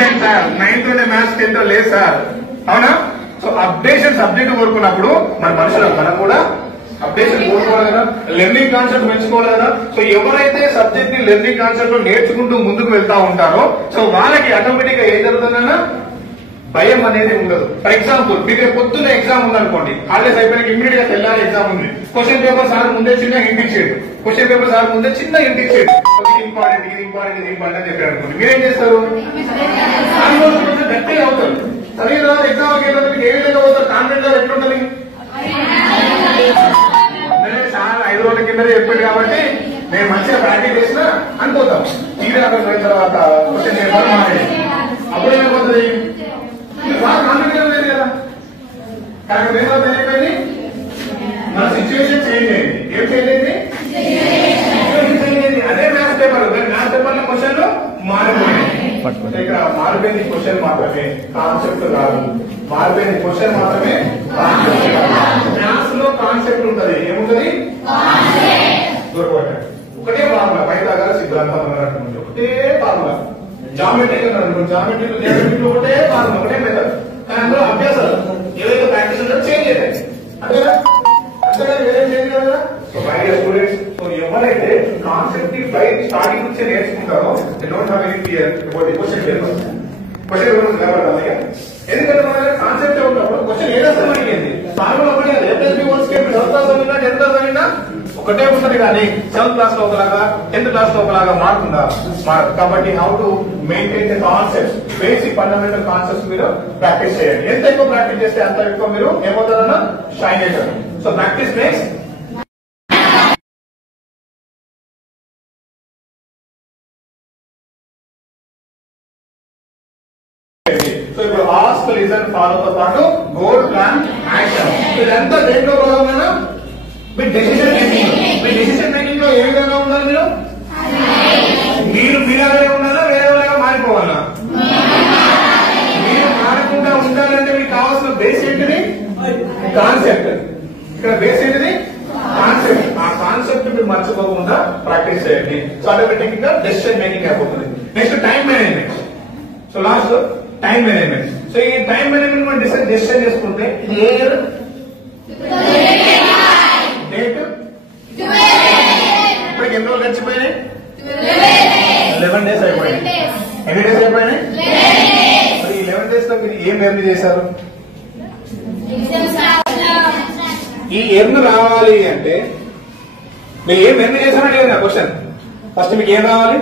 మర్చిపోయాను sir, 9th లోనే maths 10th లో లేదు సార్, అవునా? సో అప్డేషన్ సబ్జెక్ట్ కోరుకున్నప్పుడు మన మనుషులు మనం కూడా అప్డేషన్ కోరుకోవాలి కదా, లెర్నింగ్ కాన్సెప్ట్ పెంచుకోవాలి కదా. సో ఎవరైతే సబ్జెక్ట్ ని లెర్నింగ్ కాన్సెప్ట్ లో నేర్చుకుంటూ ముందుకు వెళ్తా ఉంటారో సో వాళ్ళకి ఆటోమేటిక్ గా ఏం జరుగుతుందన్నా భయం అనేది ఉండదు. ఫర్ ఎగ్జాంపుల్ మీకు పొద్దున్న ఎగ్జామ్ ఉందనుకోండి, హాలిడేస్ అయిపోయినాక ఇమీడియట్ గా తెల్లారి ఎగ్జామ్ ఉంది, క్వశ్చన్ పేపర్ సార్ ముందే చిన్న హింట్ ఇచ్చేది, క్వశ్చన్ పేపర్ సార్ ముందే చిన్న హింట్ ఇచ్చేది, ఇది ఇంపార్టెంట్ ఇది ఇంపార్టెంట్ ఇది ఇంపార్టెంట్ అని చెప్పారు అనుకోండి, మీరేం చేస్తారు? గట్టిగా అవుతారు. చదివిన తర్వాత ఎగ్జామ్ మీకు ఏ విధంగా అవుతారు? కాన్ఫిడెంట్ గా ఎట్లుంటుంది? చాలా 5 రోజుల కింద చెప్పాడు కాబట్టి నేను మంచిగా ప్రాక్టీస్ చేసినా అనుకోతాం. తీరా అక్కడ తర్వాత క్వశ్చన్ పేపర్ మారేది, అప్పుడు ఏమైపోతుంది? బాగా కాన్ఫిడెంట్ లేదు కదా. కానీ ఏమైపోయింది? మన సిచ్యువేషన్ చేంజ్ అయింది. ఏం చేంజ్ అయింది? అదే మ్యాథ్స్ పేపర్, మ్యాథ్స్ పేపర్ లో క్వశ్చన్లు మారిపోయాయి. ఇక్కడ మారిపోయింది క్వశ్చన్ మాత్రమే, కాన్సెప్ట్ కాదు. మారిపోయింది క్వశ్చన్ మాత్రమే, మ్యాథ్స్ లో కాన్సెప్ట్ ఉంటది. ఏముంటది? దొరకబట్టాడు ఒకటే ఫార్ములా, పైథాగరస్ సిద్ధాంతం అన్నట్టు ఒకటే ఫార్ములా. జామెట్రీ జామెట్రీ ఒకటే ఫార్ములా, ఒకటే మెథడ్. కానీ అందులో అభ్యాసాలు ఏదైతే ప్రాక్టీస్ ఉందో చేంజ్ అవుతాయి. అంతేనా? అంతేనా? వేరే చేంజ్ కదా. So my dear students, so ఎవరైతే కాన్సెప్ట్ ని బయట స్టార్టింగ్ నుంచి నేర్చుకుంటారో they don't have any fear about the question paper. Question paper నిలబడతాం. ఎందుకంటే మన కాన్సెప్ట్ ఉన్నప్పుడు క్వశ్చన్ ఏదో సమయండి ఫార్ములా ఒకటి ఒకటే ఉంటుంది. కానీ 7th క్లాస్ లో ఒకలాగా 10th క్లాస్ లో ఒకలాగా మారుతుందా? కాబట్టి how to maintain the concepts, basic fundamental concepts మీరు ప్రాక్టీస్ చేయండి. ఎంత ఎక్కువ ప్రాక్టీస్ చేస్తే అంత ఎక్కువ మీరు ఏమవుతారన్నా షైన్ అవుతారు. సో ప్రాక్టీస్ మేక్స్ సో ఇప్పుడు ఆస్క్, లిజన్, ఫాలోతో పాటు గోల్, ప్లాన్, యాక్షన్ ఇదంతా దేంట్లో భాగంగా మీ డెసిషన్ మేకింగ్. మీ డెసిషన్ మేకింగ్ లో ఏ విధంగా ఉండాలి? మీరు మీలాగే ఉండాలా, వేరేలాగా మారిపోవాలా? మీరు మారకుండా ఉండాలంటే మీకు కావాల్సిన బేస్ ఏంటిది? కాన్సెప్ట్. ఇక్కడ బేస్ ఏంటిది? కాన్సెప్ట్. ఆ కాన్సెప్ట్ మీరు మర్చిపోకుండా ప్రాక్టీస్ చేయండి. సో ఆటోమేటిక్ గా డెసిషన్ మేకింగ్ అయిపోతుంది. Next time management. So last time management. So ఈ టైం మేనేజ్మెంట్ మనం డెసిషన్ చేసుకుంటే ఇయర్ డేట్ ఇప్పటికి ఎన్ని రోజులు గడిచిపోయినాయి? 11 days అయిపోయినాయి. ఎన్ని డేస్ అయిపోయినాయి? మరి ఈ 11 days లో మీరు ఏం ఎర్న్ చేశారు? ఈ ఎర్న్ రావాలి అంటే మీరు ఏం ఎర్న్ చేశారని లేదు నా క్వశ్చన్. ఫస్ట్ మీకు ఏం రావాలి?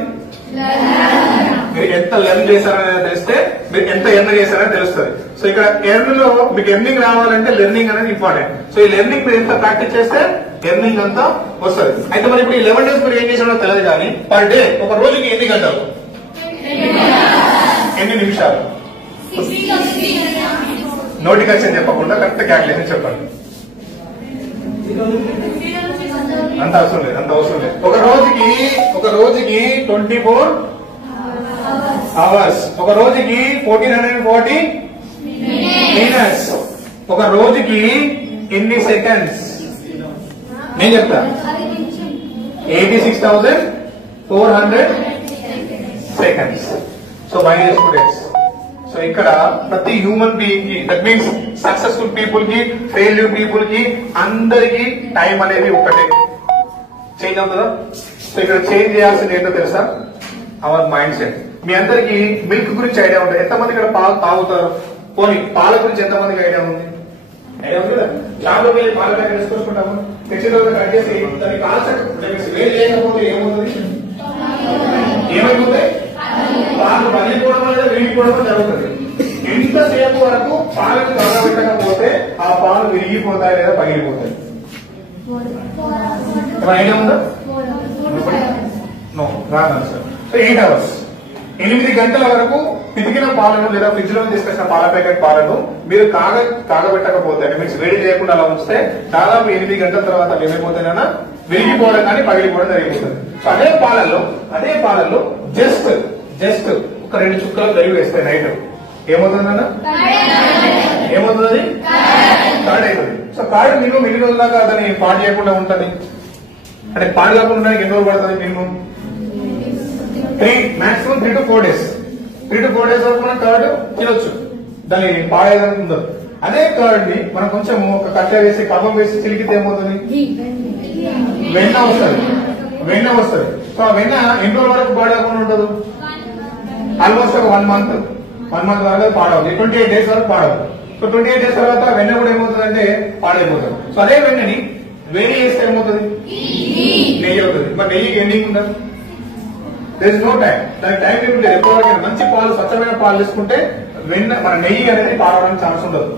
మీరు ఎంత లెర్న్ చేశారనేది తెలిస్తే మీరు ఎంత ఎర్న్ చేశారని తెలుస్తుంది. సో ఇక్కడ ఎర్న్ లో మీకు ఎర్నింగ్ రావాలంటే లెర్నింగ్ అనేది ఇంపార్టెంట్. సో ఈ లెర్నింగ్ మీరు ఎంత ప్రాక్టీస్ చేస్తే ఎర్నింగ్ అంతా వస్తుంది. అయితే మరి ఇప్పుడు ఈ 11 days మీరు ఏం చేసారో తెలియదు. కానీ పర్ డే ఒక రోజుకి ఎన్ని గంటలు, ఎన్ని నిమిషాలు? నోటిఫికేషన్ చెప్పకుండా కరెక్ట్ క్యాల్కులేషన్ చెప్పండి. అంత అవసరం లేదు, అంత అవసరం లేదు. ఒక రోజుకి 24 hours, ఒక రోజుకి 1440 minutes, ఒక రోజుకి ఎన్ని సెకండ్స్? నేను చెప్తా 86,400 seconds. So my dear students, so ఇక్కడ ప్రతి హ్యూమన్ బీయింగ్ కి, దట్ మీన్స్ సక్సెస్ఫుల్ పీపుల్ కి, ఫెయిల్యూర్ పీపుల్ కి, అందరికి టైం అనేది ఒకటే. చేంజ్ అవుతుందా? సో ఇక్కడ చేంజ్ చేయాల్సింది ఏంటో తెలుసా? Our mind set. మీ అందరికి మిల్క్ గురించి ఐడియా ఉంటుంది. ఎంతమంది ఇక్కడ పాలు తాగుతారు? పోనీ పాల గురించి ఎంతమందికి ఐడియా ఉంది? ఐడియా ఉంది కదా? షాప్లో వెళ్ళి పాల ప్యాకెట్ తీసుకొచ్చుకుంటాము, తెచ్చిన రోజు కట్ చేసి దానికి కాన్సెప్ట్ వేలు చేయకపోతే ఏమవుతుంది? ఏమైపోతాయి? పాలు పగిలిపోవడం లేదా విరిగిపోవడం జరుగుతుంది. ఎంతసేపు వరకు పాలకు తగలబెట్టకపోతే ఆ పాలు విరిగిపోతాయి లేదా పగిలిపోతాయి? ఐడియా ఉందా? నో, రాదు సార్. సో 8 hours, 8 గంటల వరకు పితికిన పాలను లేదా ఫ్రిడ్జ్ లో తీసుకొచ్చిన పాల ప్యాకెట్ పాలను మీరు కాగబెట్టకపోతే, మీన్స్ వేడి చేయకుండా అలా ఉంచితే దాదాపు 8 గంటల తర్వాత ఏమైపోతాయన్నా విరిగిపోవడం కానీ పగిలిపోవడం జరిగిపోతుంది. సో అదే పాలల్లో జస్ట్ ఒక 2 చుక్కలు పెరుగు వేస్తే నైట్ ఏమవుతుందన్నా? ఏమవుతుంది? కార్డ్ అవుతుంది. సో కార్డు మినిమం ఎన్ని రోజుల దాకా దాన్ని పాడు చేయకుండా ఉంటుంది? అంటే పాడు కాకుండా ఎన్ని రోజులు పడుతుంది? Minimum 3 to 4 days. 3 to 4 days వరకు మనం కర్డ్ తినొచ్చు, దాన్ని పాడేదానికి ఉండదు. అదే కర్డ్ ని మనం కొంచెం ఒక కట్ట వేసి కవ్వం వేసి చిలికితే ఏమవుతుంది? వెన్న వస్తుంది, వెన్న వస్తుంది. సో ఆ వెన్న ఎన్ని రోజుల వరకు పాడకుండా ఉండదు? ఆల్మోస్ట్ ఒక 1 month వరకు పాడవుతుంది. 28 days వరకు పాడవుతుంది. సో 28 days తర్వాత వెన్న కూడా ఏమవుతుంది అంటే పాడైపోతుంది. సో అదే వెన్నని వేడి చేస్తే ఏమవుతుంది? నెయ్యి అవుతుంది. మరి నెయ్యికి ఎండింగ్ ఉండదు, దేర్ ఇస్ నో టైం, దానికి టైం లిమిట్ లేదు. ఎప్పటివరకు మంచి పాలు, స్వచ్ఛమైన పాలు తీసుకుంటే వెన్న మన నెయ్యి అనేది పాడడానికి ఛాన్స్ ఉండదు.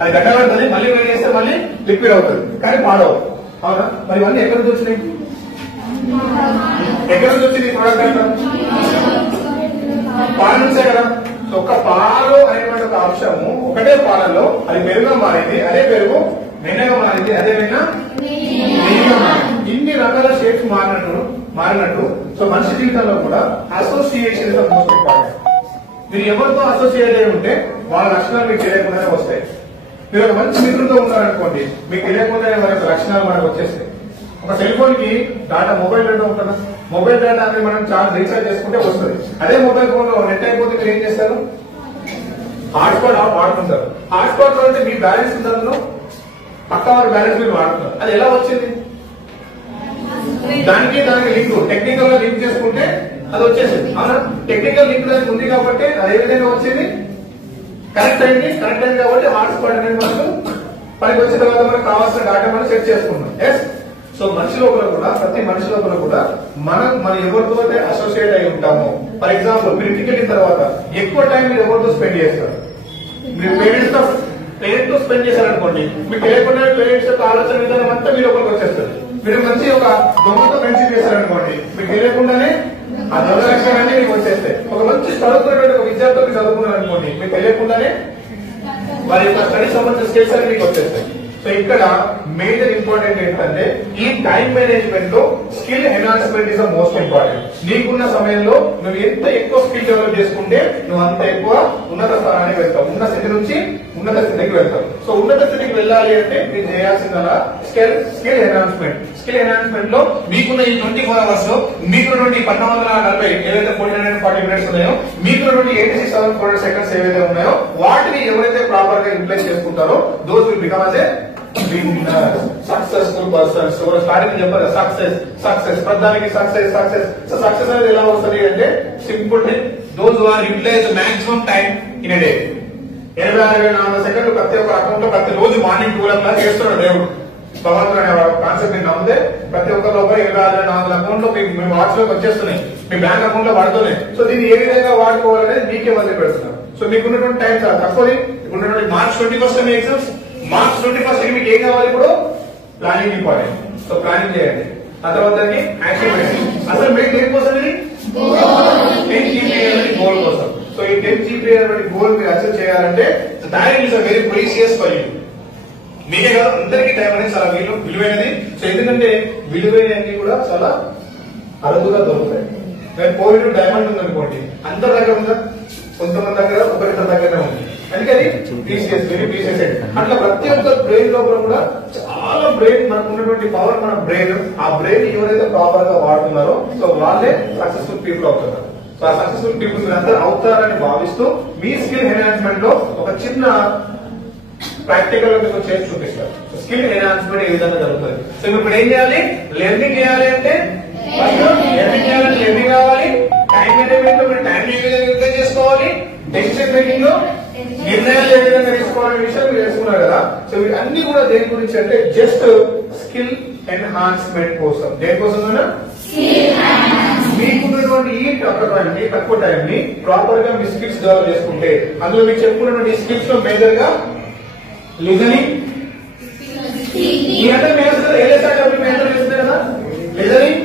అది గడ్డబడుతుంది, మళ్ళీ వేడి చేస్తే మళ్ళీ లిక్విడ్ అవుతుంది, కానీ పాడవు. అవునా? మరి ఇవన్నీ ఎక్కడి నుంచి వచ్చినాయి? ఎక్కడి నుంచి వచ్చింది ప్రోడక్ట్ అంతా? పాల నుంచే కదా. ఒక పాలు అనేటువంటి ఒక అంశము ఒకటే పాలలో అది పెరుగుగా మారింది, అదే పెరుగు వెన్నగా మారింది, అదే వెన్న నెయ్యిగా మారింది. ఇన్ని రకాల షేప్స్ మారినట్టు సో మనిషి జీవితంలో కూడా association is the most important. మీరు ఎవరితో అసోసియేట్ అయి ఉంటే వాళ్ళ లక్షణాలు మీకు తెలియకుండానే వస్తాయి. మీరు ఒక మంచి మిత్రులతో ఉన్నారనుకోండి, మీకు తెలియకుండానే వారి యొక్క లక్షణాలు మనకు వచ్చేస్తాయి. ఒక సెల్ ఫోన్ కి డాటా, మొబైల్ డేటా ఉంటుందా? మొబైల్ డేటా అనేది మనం చాలా రీఛార్జ్ చేసుకుంటే వస్తుంది. అదే మొబైల్ ఫోన్ లో నెట్ అయిపోతే మీరు ఏం చేస్తారు? హాట్స్పాట్ వాడుతుంటారు. హాట్స్పాట్ లో అంటే మీ బ్యాలెన్స్ ఉంటుందో పక్క వారి బ్యాలెన్స్ మీరు వాడుతున్నారు. అది ఎలా వచ్చింది? దానికి లింక్, టెక్నికల్ గా లింక్ చేసుకుంటే అది వచ్చేసింది. అవునా? టెక్నికల్ లింక్ దానికి ఉంది కాబట్టి అది ఏ విధంగా వచ్చింది? కరెక్ట్ అయింది కాబట్టి హాట్స్పాట్ అనేది మనకు పనికి వచ్చిన తర్వాత మనకు కావాల్సిన డాటా మనం సెట్ చేసుకున్నాం. ఎస్. సో మనిషి లోపల కూడా, ప్రతి మనిషి లోపల కూడా మనం ఎవరితో అయితే అసోసియేట్ అయి ఉంటామో, ఫర్ ఎగ్జాంపుల్ మీరు ఇంటికి వెళ్ళిన తర్వాత ఎక్కువ టైం మీరు ఎవరితో స్పెండ్ చేస్తారు? మీరు పేరెంట్స్ తో స్పెండ్ చేశారనుకోండి, మీకు తెలియకుండా పేరెంట్స్ యొక్క ఆలోచన విధానం అంతా మీ లోపలికి వచ్చేస్తుంది. మీరు మంచి ఒక దొంగతో ఫ్రెండ్షిప్ చేశారనుకోండి, మీకు తెలియకుండానే ఆ దొంగ లక్షణాన్ని మీకు వచ్చేస్తాయి. ఒక మంచి చదువుకున్నటువంటి ఒక విద్యార్థులకు చదువుకున్నారనుకోండి, మీకు తెలియకుండానే వారి యొక్క స్టడీ సంబంధించిన స్కిల్స్ అని మీకు వచ్చేస్తాయి. సో ఇక్కడ మేజర్ ఇంపార్టెంట్ ఏంటంటే ఈ టైం మేనేజ్మెంట్ లో skill enhancement is the most important. నీకున్న సమయంలో నువ్వు ఎంత ఎక్కువ స్కిల్ డెవలప్ చేసుకుంటే నువ్వు అంత ఎక్కువ ఉన్నత స్థానానికి వెళ్తావు, ఉన్న స్థితి నుంచి ఉన్నత స్థితికి వెళ్తావు. సో ఉన్నత స్థితికి వెళ్ళాలి అంటే మీరు చేయాల్సిందల్లా స్కిల్ ఎన్హాన్స్మెంట్. స్కిల్ ఎన్హాన్స్మెంట్ లో మీకున్న ఈ 24 hours లో మీకున్నటువంటి 1940 ఏదైతే 40 minutes ఉన్నాయో, మీకున్నటువంటి 86,400 seconds ఏవైతే ఉన్నాయో వాటిని ఎవరైతే ప్రాపర్ గా యూటిలైజ్ చేసుకుంటారో those will become as a successful persons. Starting చెప్పారు సక్సెస్ ప్రధానికి సక్సెస్. సో సక్సెస్ అనేది ఎలా వస్తుంది అంటే simple thing, those who are utilise maximum time in a day. 86,400 seconds ప్రతి ఒక్క అకౌంట్ లో ప్రతి రోజు మార్నింగ్ 2 o'clock చేస్తున్నాడు దేవుడు. భగవంతుడు అనే కాన్సెప్ట్ మీరు నమ్మితే ప్రతి ఒక్క లోపల 86,400 అకౌంట్ లో మీ వాచ్ లోకి వచ్చేస్తున్నాయి, మీ బ్యాంక్ అకౌంట్ లో పడుతున్నాయి. సో దీన్ని ఏ విధంగా వాడుకోవాలనేది మీకే వదిలి పెడుతున్నారు. సో మీకున్నటువంటి టైం చాలా తక్కువది. ఇప్పుడున్నటువంటి March 21st మీ ఎగ్జామ్స్. March 21st మీకు ఏం కావాలి? ఇప్పుడు ప్లానింగ్ ఇంపార్టెంట్. సో ప్లానింగ్ చేయండి. ఆ తర్వాత యాక్టివిటీ. అసలు మీకు దేనికోసం ఇది? 10 GPA గోల్ కోసం. సో ఈ 10 GPA గోల్ మీరు అచీవ్ చేయాలంటే time is a very precious for you. మీకే కాదు అందరికీ టైం అనేది చాలా విలువైనది. సో ఎందుకంటే విలువైనవి కూడా చాలా అరుదుగా దొరుకుతాయి. పోయిన డైమండ్ ఉందనుకోండి, అందరి దగ్గర ఉందా? కొంతమంది దగ్గర, ఒకరిద్దరి దగ్గరనే ఉంది. అందుకని ప్రీషియస్, వెరీ ప్రీషియస్. అట్లా ప్రతి ఒక్క బ్రెయిన్ లోపల కూడా చాలా బ్రెయిన్, మనకు ఉన్నటువంటి పవర్ మన బ్రెయిన్. ఆ బ్రెయిన్ ఎవరైతే ప్రాపర్ గా వాడుతున్నారో సో వాళ్ళే సక్సెస్ఫుల్ పీపుల్ అవుతున్నారు. సో ఆ సక్సెస్ఫుల్ పీపుల్ మీరు అందరూ అవుతారని భావిస్తూ మీ స్కిల్ ఎన్హాన్స్మెంట్ లో ఒక చిన్న ప్రాక్టికల్ గా మీకు చేసి చూపిస్తారు. స్కిల్ ఎన్హాన్స్మెంట్ ఏ విధంగా జరుగుతుంది. సో ఇప్పుడు ఏం చేయాలి? లెర్నింగ్ చేయాలి అంటే లెర్నింగ్ కావాలి. టైం మేనేజ్మెంట్ లో మీరు టైం ఏ విధంగా యూటిలైజ్ చేసుకోవాలి. డెసిషన్ మేకింగ్ లో నిర్ణయాలు ఏ విధంగా తీసుకోవాలనే విషయం మీరు తెలుసుకున్నారు కదా. సో ఇవన్నీ కూడా దేని గురించి అంటే జస్ట్ స్కిల్ ఎన్హాన్స్మెంట్ కోసం. దేనికోసం? మీకున్నటువంటి ఈ తక్కువ టైం ని ప్రాపర్ గా మీ స్కిల్స్ డెవలప్ చేసుకుంటే, అందులో మీకు చెప్పుకున్నటువంటి స్కిల్స్ లో మేజర్ గా లిజనింగ్, ఇదంతా మీ అందరూ ఏదైతే మీ అందరూ చేస్తుంది కదా. లిజనింగ్,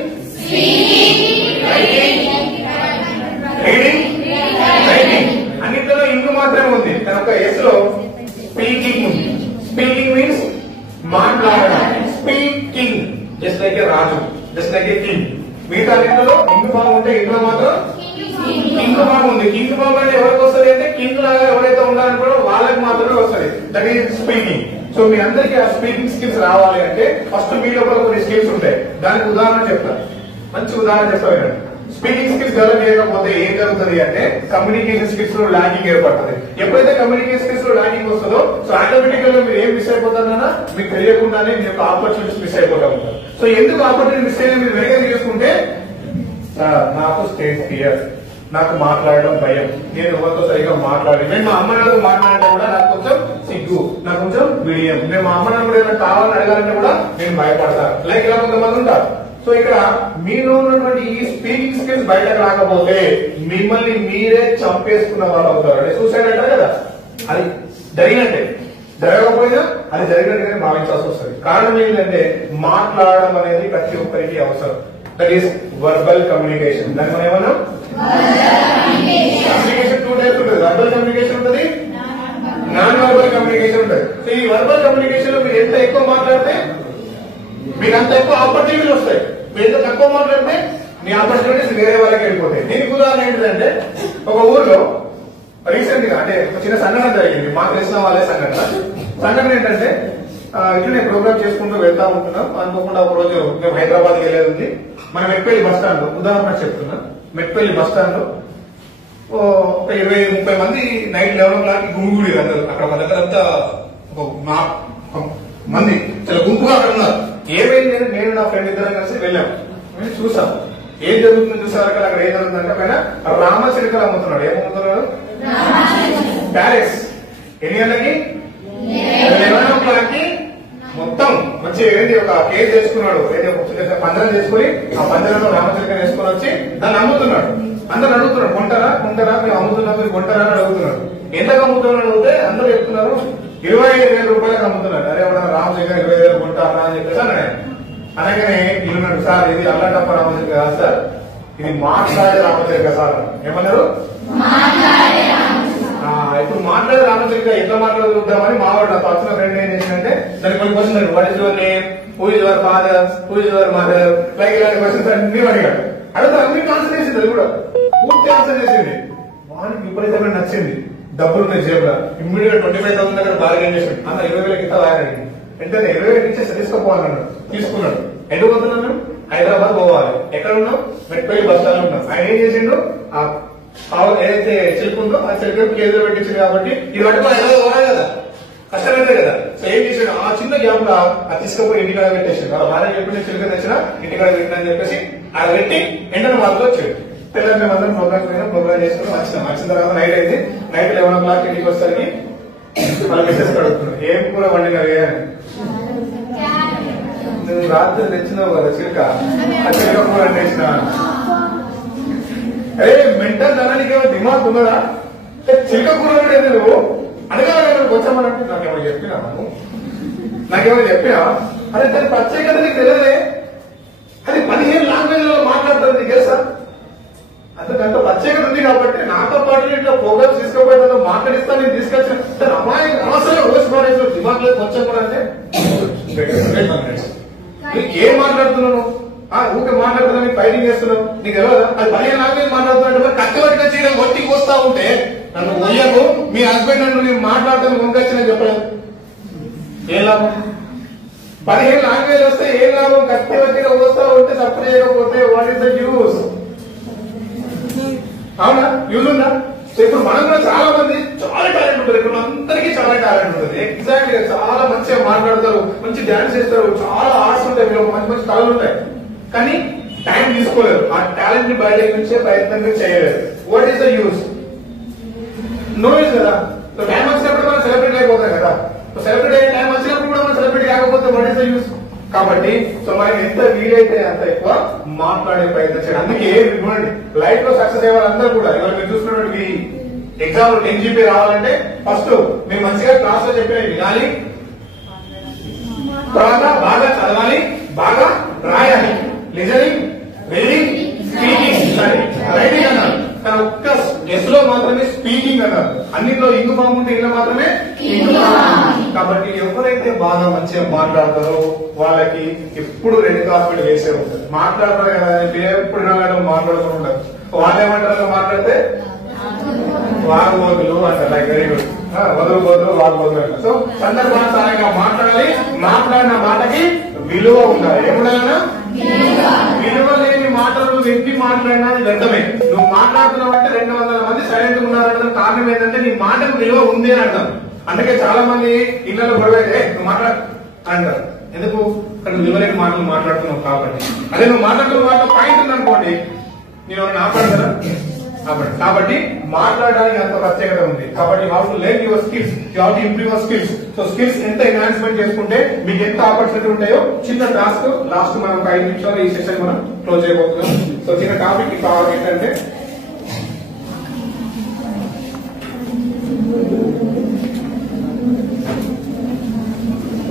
రీడింగ్ అన్నింటిలో ఇంగ్లీష్ మాత్రమే ఉంది. కానీ ఒక ఎస్ లో స్పీకింగ్ ఉంది. స్పీకింగ్ మీన్స్ మాట్లాడడం. Speaking just like A Raju, just like a king. మిగతా అన్నింటిలో ఇంగ్లీష్ బాగుంటే ఇంట్లో మాత్రం కింగ్ బాగుంది. కింగ్ బాగు అంటే ఎవరికి వస్తుంది అంటే కింగ్ లాగా ఎవరైతే ఉన్నారనుకో వాళ్ళకి మాత్రమే వస్తుంది. That is speaking. సో మీ అందరికీ ఆ స్పీకింగ్ స్కిల్స్ రావాలి అంటే ఫస్ట్ మీ లోపల కొన్ని స్కిల్స్ ఉంటాయి. దానికి ఉదాహరణ చెప్తాను, మంచి ఉదాహరణ చెప్తాను. స్పీకింగ్ స్కిల్స్ డెవలప్ చేయకపోతే ఏం జరుగుతుంది అంటే కమ్యూనికేషన్ స్కిల్స్ లో లాగింగ్ ఏర్పడుతుంది. ఎప్పుడైతే కమ్యూనికేషన్ స్కిల్స్ లో లాగింగ్ వస్తుందో సో ఆటోమేటికల్ గా మీరు ఏం మిస్ అయిపోతారన్నా మీకు తెలియకుండానే మీ యొక్క ఆపర్చునిటీస్ మిస్ అయిపోతా ఉంటారు. సో ఎందుకు ఆపర్చునిటీ మిస్ అయినా మీరు వెనక తీసుకుంటే నాకు స్టేజ్ ఫియర్, నాకు మాట్లాడడం భయం, నేను ఎవరితో సరిగా మాట్లాడి నేను మా అమ్మ నాన్నతో మాట్లాడితే కూడా నాకు కొంచెం సిగ్గు, నాకు కొంచెం బిడియం, నేను మా అమ్మ నాన్న కూడా ఏమైనా కావాలని అడగాలంటే కూడా నేను భయపడతాను. లైక్ ఇలా కొంతమంది ఉంటారు. సో ఇక్కడ మీలో ఉన్నటువంటి ఈ స్పీకింగ్ స్కిల్స్ బయటకు రాకపోతే మిమ్మల్ని మీరే చంపేసుకున్న వాళ్ళు అవుతారు. అంటే సూసైడ్ అంటారు కదా, అది జరిగినట్టే. జరగకపోయినా అది జరిగినట్టుగానే భావించాల్సి వస్తుంది. కారణం ఏంటంటే మాట్లాడడం అనేది ప్రతి ఒక్కరికి అవసరం. That is verbal communication. దాన్ని మనం ఏమన్నా కమ్యూనికేషన్ 2 టైప్స్ ఉంటుంది. వర్బల్ కమ్యూనికేషన్ ఉంటుంది, నాన్ వర్బల్ కమ్యూనికేషన్ ఉంటుంది. సో ఈ వర్బల్ కమ్యూనికేషన్ లో మీరు ఎంత ఎక్కువ మాట్లాడితే మీకు అంత ఎక్కువ ఆపర్చునిటీలు వస్తాయి. మీరు ఎంత తక్కువ మాట్లాడితే మీ ఆపర్చునిటీస్ వేరే వాళ్ళకి వెళ్ళిపోతాయి. దీనికి ఉదాహరణ ఏంటంటే ఒక ఊర్లో రీసెంట్ గా అంటే ఒక చిన్న సంఘటన జరిగింది. మాకు తెలిసిన వాళ్ళే సంఘటన ఏంటంటే ఇట్లా నేను ప్రోగ్రామ్ చేసుకుంటూ వెళ్తా ఉంటున్నాం. అనుకోకుండా ఒక రోజు మేము హైదరాబాద్ వెళ్ళేది ఉంది. మన మెట్పల్లి బస్ స్టాండ్ లో ఉదాహరణ చెప్తున్నా. మెట్పల్లి బస్ స్టాండ్ లో ఒక 20-30 మంది నైట్ 11 o'clock గుమిగూడి అందరు అక్కడ మన దగ్గర అంతా ఒక మంది చాలా గుంపుగా అక్కడ ఉన్నారు. ఏమైంది నేను నా ఫ్రెండ్ ఇద్దరం కలిసి వెళ్ళాం. చూసాం ఏం జరుగుతుందో చూసారు. అక్కడ ఏం జరుగుతుందంటే పైన రామచిలుకలు అమ్ముతున్నాడు. ఏమమ్ముతున్నాడు? ప్యారెట్స్. ఎన్ని గంటలకి? 11 o'clock మొత్తం మంచి ఏంటి ఒక కేజ్ చేసుకున్నాడు. పంజరం చేసుకుని ఆ పంజరంలో రామచిలుకలు వేసుకుని వచ్చి దాన్ని అమ్ముతున్నాడు. అందరు అడుగుతున్నాడు, కొంటారా కొంటారా, మేము అమ్ముతున్నాం, మీరు కొంటారా అని అడుగుతున్నాడు. ఎంతకు అమ్ముతున్నాడు అడిగితే అందరూ చెప్తున్నారు 25,000 రూపాయలకు అమ్ముతున్నాడు. అరే ఎవడన్నా రామచిలుక 20,000 కొంటారా అని చెప్పేసి అన్నాడు. అనగానే ఇల్లున్నాడు, సార్ ఇది అల్లాటప్ప రామచిలుక కాదు సార్, ఇది మాట్లాడే రామచిలుక సార్. ఏమన్నారు? ఇప్పుడు మాట్లాడే రామచిలుక ఎట్లా మాట్లాడుతుంటామని మావాడు నాకు వచ్చిన ఫ్రెండ్ ఏం చేసిందంటే దానికి కొన్ని question, what is your name, who is your father, who is your mother, like ఇలాంటి క్వశ్చన్స్ అన్ని అడిగాడు. అడిగితే అన్నింటి ఆన్సర్ చేసింది. అది కూడా పూర్తి ఆన్సర్ చేసింది. వానికి విపరీతంగా నచ్చింది. డబ్బులు ఉన్నాయి జేబులో. ఇమ్మీడియట్ 25,000 దగ్గర బార్గెన్ చేసాడు. అన్న 20,000 కింద వాయనండి. వెంటనే 20,000 ఇచ్చేసి తీసుకుపోవాలన్నాడు. తీసుకున్నాడు. ఎటు పోతున్నాను? హైదరాబాద్ పోవాలి. ఎక్కడ ఉన్నాం? మెట్పల్లి బస్ స్టాండ్ ఉన్నాం. ఆయన ఏం చేసిండు? ఏదైతే చిలుకు ఉందో ఆ చిలుకు కేజీలో పెట్టించింది కాబట్టి ఇది పట్టుకుని హైదరాబాద్ పోవాలి కదా, కష్టమైందే కదా. సో ఏం చేసాడు? ఆ చిన్న గ్యాప్ లో అది తీసుకుపోయి ఇంటికాడ పెట్టేసాడు. వాళ్ళ భార్య చెప్పి చిలుక తెచ్చినా ఇంటికాడ పెట్టినా అని చెప్పేసి అది పెట్టి ఎండల మాటలో వచ్చాడు. పిల్లలు మేము అందరం ప్రోగ్రామ్ పోయినా ప్రోగ్రామ్ చేసుకుని వచ్చిన తర్వాత నైట్ అయింది. నైట్ 11 o'clock ఇంటికి వచ్చేసరికి వాళ్ళ మెసేజ్ అడుగుతున్నాడు, ఏం కూర వండినవి అని. నువ్వు రాత్రి తెచ్చినావు కదా చిలుక, ఆ చిలుక కూర అంటేసిన. అరే మెంటల్ ధనానికి దిమాగ్ ఉన్నదా? చిలుక కూర అంటే నువ్వు అడగాలి వచ్చామనంటే నాకేమో చెప్పినా అరే దాని ప్రత్యేకత నీకు తెలియదే. అది 15 లాంగ్వేజ్ లో మాట్లాడుతుంది నీకు తెలుసా? అంతకంత ప్రత్యేకత ఉంది కాబట్టి నాతో పాటు ఇట్లా ప్రోగ్రామ్స్ తీసుకోబోయేదో మాట్లాడిస్తా నేను తీసుకొచ్చిన అమ్మాయి అవసరం రోజు కాలేజ్ లో దిమాగ్ లేదు వచ్చాం కూడా అంటే ఏం మాట్లాడుతున్నాను? ఊకే మాట్లాడుతున్నా, ఫైటింగ్ చేస్తున్నావు, నీకు తెలియదా? అది 15 లాంగ్వేజ్ మాట్లాడుతున్నట్టు కట్టుబడిగా చేయడం ఒట్టికి వస్తా ఉంటే నన్ను ఒయ్యకు మీ హస్బెండ్ నన్ను నేను మాట్లాడుతాను వంకొచ్చిన చెప్పలేదు. ఏం లాభం? 15 లాంగ్వేజ్ వస్తే ఏం లాభం? కట్టుబడిగా వస్తా ఉంటే సపోర్ట్ చేయకపోతే వాట్ ఈస్ ద యూజ్? అవునా? యూజ్ ఉందా? సో ఇప్పుడు మనం కూడా చాలా మంది చాలా టాలెంట్ ఉంటుంది. ఇప్పుడు అందరికీ చాలా టాలెంట్ ఉంటుంది. ఎగ్జాక్ట్లీ చాలా మంచిగా మాట్లాడతారు, మంచి డాన్స్ చేస్తారు, చాలా ఆర్ట్స్ ఉంటాయి, మీరు మంచి మంచి కళలు ఉంటాయి. కానీ టైం తీసుకోలేరు. ఆ టాలెంట్ ని బయట నుంచే ప్రయత్నం చేయలేరు. What is the use? No use కదా. సో టైం వచ్చినప్పుడు మనం సెలబ్రేట్ అయిపోతాం కదా. సో సెలబ్రేట్ అయ్యే టైం వచ్చినప్పుడు కూడా మనం సెలబ్రేట్ కాకపోతే వాట్ ఈస్ ద యూజ్? కాబట్టి సో మనం ఎంత వీలైతే అంత ఎక్కువ మాట్లాడే ప్రయత్నం చేయాలి. అందుకే చూడండి లైఫ్ లో సక్సెస్ అయ్యే వాళ్ళందరూ కూడా ఇవాళ మీరు చూస్తున్నటువంటి ఎగ్జామ్ 10 GPA రావాలంటే ఫస్ట్ మీరు మంచిగా క్లాస్ లో చెప్పినవి వినాలి, తర్వాత బాగా చదవాలి, బాగా రాయాలి. లిజనింగ్, రీడింగ్, స్పీకింగ్, రైటింగ్ అన్నారు. కానీ ఒక్క ఎస్ లో మాత్రమే స్పీకింగ్ అన్నారు. అన్నింటిలో ఇంగు బాగుంటే ఇలా మాత్రమే. కాబట్టి ఎవరైతే బాగా మంచిగా మాట్లాడతారో వాళ్ళకి ఎప్పుడు 2 కాపీలు వేసే ఉంటుంది. మాట్లాడతారు కదా ఎప్పుడు మాట్లాడుతూ ఉంటారు. వాళ్ళేమంటారు మాట్లాడితే వాగ్బోతులు అంటారు. లైక్ వెరీ గుడ్, వదులుబోతులు వాగ్బోతులు అంటారు. సో సందర్భానుసారంగా మాట్లాడాలి. మాట్లాడిన మాటకి విలువ ఉండాలి. ఏముండాలన్నా విలువ లేని మాట నువ్వు ఎన్ని మాట్లాడినా అది వ్యర్థమే. నువ్వు మాట్లాడుతున్నావు అంటే 200 మంది సైలెంట్ గా ఉన్నారంటే కారణం ఏంటంటే నీ మాటకు విలువ ఉంది అని అర్థం. అందుకే చాలా మంది ఇళ్లలో గొడవ నువ్వు మాట్లాడు అంటారు. ఎందుకు? అక్కడ విలువలేని మాటలు మాట్లాడుతున్నావు కాబట్టి. అదే నువ్వు మాట్లాడుతున్న మాటలో పాయింట్ ఉందనుకోండి, నేను ఎవరైనా ఆపడతారా? కాబట్టి మాట్లాడడానికి అంత ప్రత్యేకత ఉంది. కాబట్టి you have to learn your skills, you have to improve your skills. So skills ఎంత ఎన్హాన్స్మెంట్ చేసుకుంటే మీకు ఎంత ఆపర్చునిటీ ఉంటాయో. చిన్న టాస్క్ లాస్ట్ మనం 5 నిమిషాలు ఈ సెషన్ మనం క్లోజ్ చేయబోతున్నాం. సో చిన్న టాపిక్ కావాలి ఏంటంటే